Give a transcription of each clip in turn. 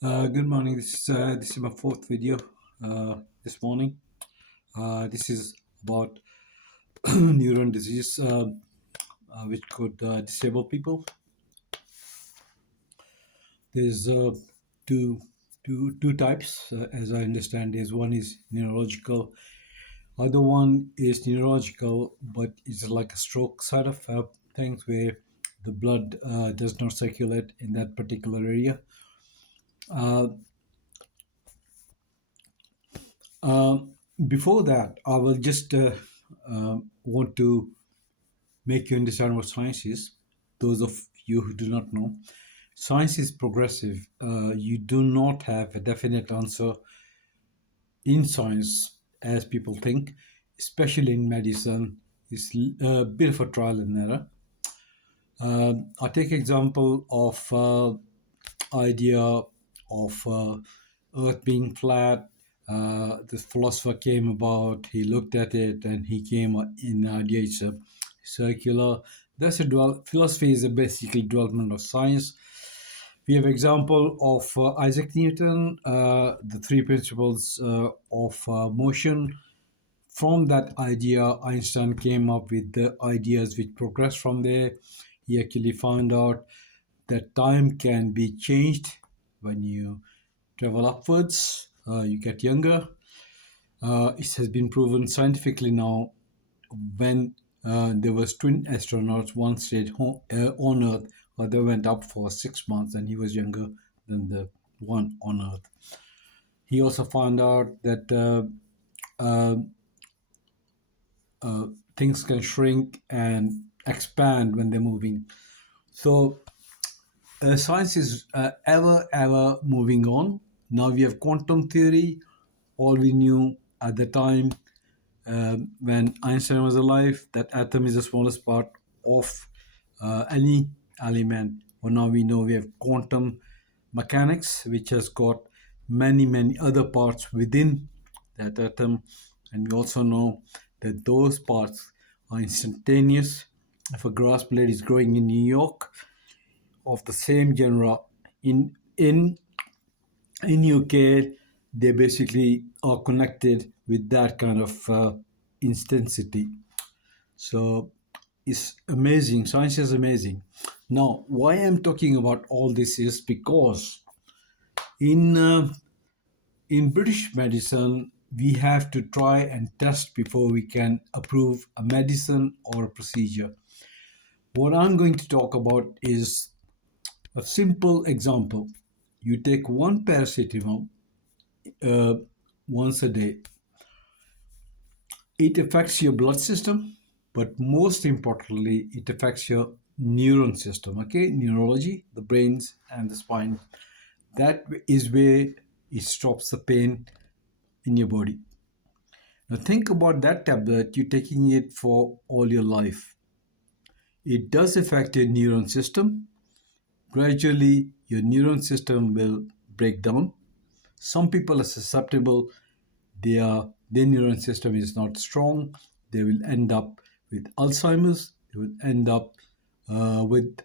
Good morning. This is my fourth video this morning. This is about neuron disease, which could disable people. There's two, two types, as I understand. There's one is neurological, other one is neurological, but it's like a stroke side of things where the blood does not circulate in that particular area. Uh, uh, Before that, I will just want to make you understand what science is. Those of you who do not know, science is progressive. You do not have a definite answer in science as people think, especially in medicine. It's a bit of a trial and error. I take example of idea of Earth being flat. This philosopher came about. He looked at it and he came in the idea it's a circular. That's philosophy is a basically development of science. We have example of Isaac Newton, the three principles of motion. From that idea, Einstein came up with the ideas which progressed from there. He actually found out that time can be changed when you travel upwards, you get younger. It has been proven scientifically now when there was twin astronauts, one stayed on Earth, other went up for 6 months, and he was younger than the one on Earth. He also found out that uh, things can shrink and expand when they're moving. So science is ever moving on. Now we have quantum theory. All we knew at the time when Einstein was alive that atom is the smallest part of any element. Well, now we know we have quantum mechanics, which has got many other parts within that atom, and we also know that those parts are instantaneous. If a grass blade is growing in New York of the same genre in UK, they basically are connected with that kind of intensity. So it's amazing. Science is amazing. Now, why I'm talking about all this is because in uh, in British medicine, we have to try and test before we can approve a medicine or a procedure. What I'm going to talk about is a simple example. You take one paracetamol uh, once a day. It affects your blood system, but most importantly, it affects your neuron system. Okay, neurology, the brains and the spine. That is where it stops the pain in your body. Now, think about that tablet, you're taking it for all your life. It does affect your neuron system. Gradually, your neuron system will break down. Some people are susceptible, their neuron system is not strong. They will end up with Alzheimer's. They will end up with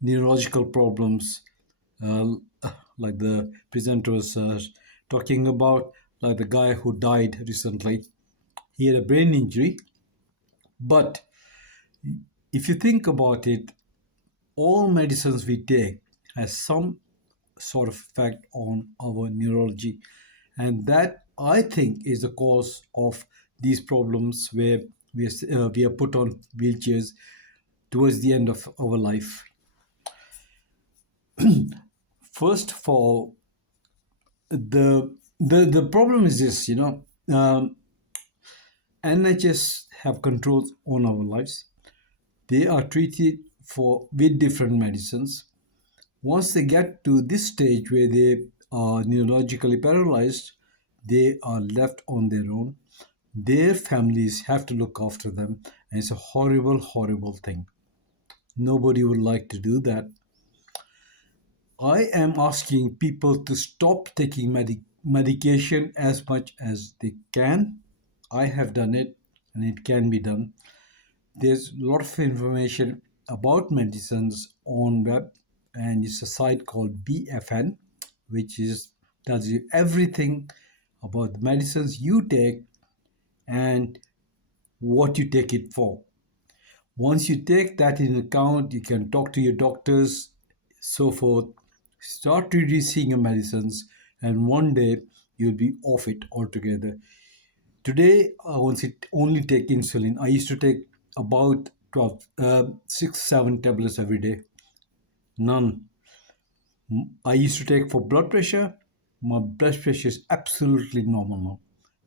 neurological problems, uh, like the presenter was talking about, like the guy who died recently. He had a brain injury, but if you think about it, all medicines we take has some sort of effect on our neurology, and that I think is the cause of these problems where we are put on wheelchairs towards the end of our life. First of all, the problem is this, NHS have controls on our lives. They are treated for with different medicines. Once they get to this stage where they are neurologically paralyzed, they are left on their own. Their families have to look after them, and it's a horrible thing. Nobody would like to do that. I am asking people to stop taking medication as much as they can. I have done it, and it can be done. There's a lot of information about medicines on web, and it's a site called BFN, which is tells you everything about the medicines you take and what you take it for. Once you take that in account, you can talk to your doctors, so forth, start reducing your medicines, and one day you'll be off it altogether. Today, I only take insulin. I used to take about 12, 6, 7 tablets every day. None. I used to take for blood pressure. My blood pressure is absolutely normal now.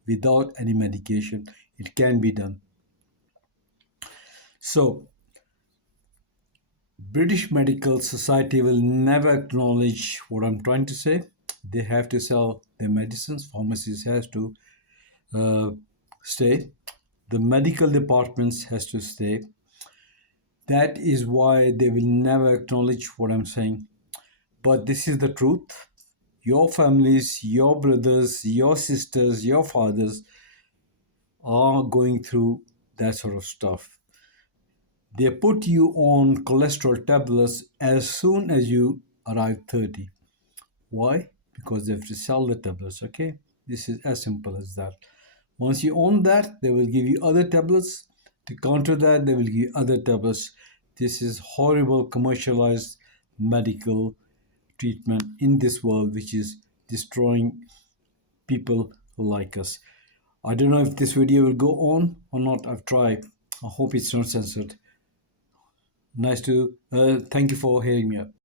Without any medication, it can be done. So, British Medical Society will never acknowledge what I'm trying to say. They have to sell their medicines. Pharmacies has to uh, stay. The medical departments has to stay. That is why they will never acknowledge what I'm saying. But this is the truth. Your families, your brothers, your sisters, your fathers are going through that sort of stuff. They put you on cholesterol tablets as soon as you arrive 30. Why? Because they have to sell the tablets, okay? This is as simple as that. Once you own that, they will give you other tablets. To counter that, they will give you other tablets. This is horrible commercialized medical treatment in this world, which is destroying people like us. I don't know if this video will go on or not. I've tried. I hope it's not censored. Thank you for hearing me out.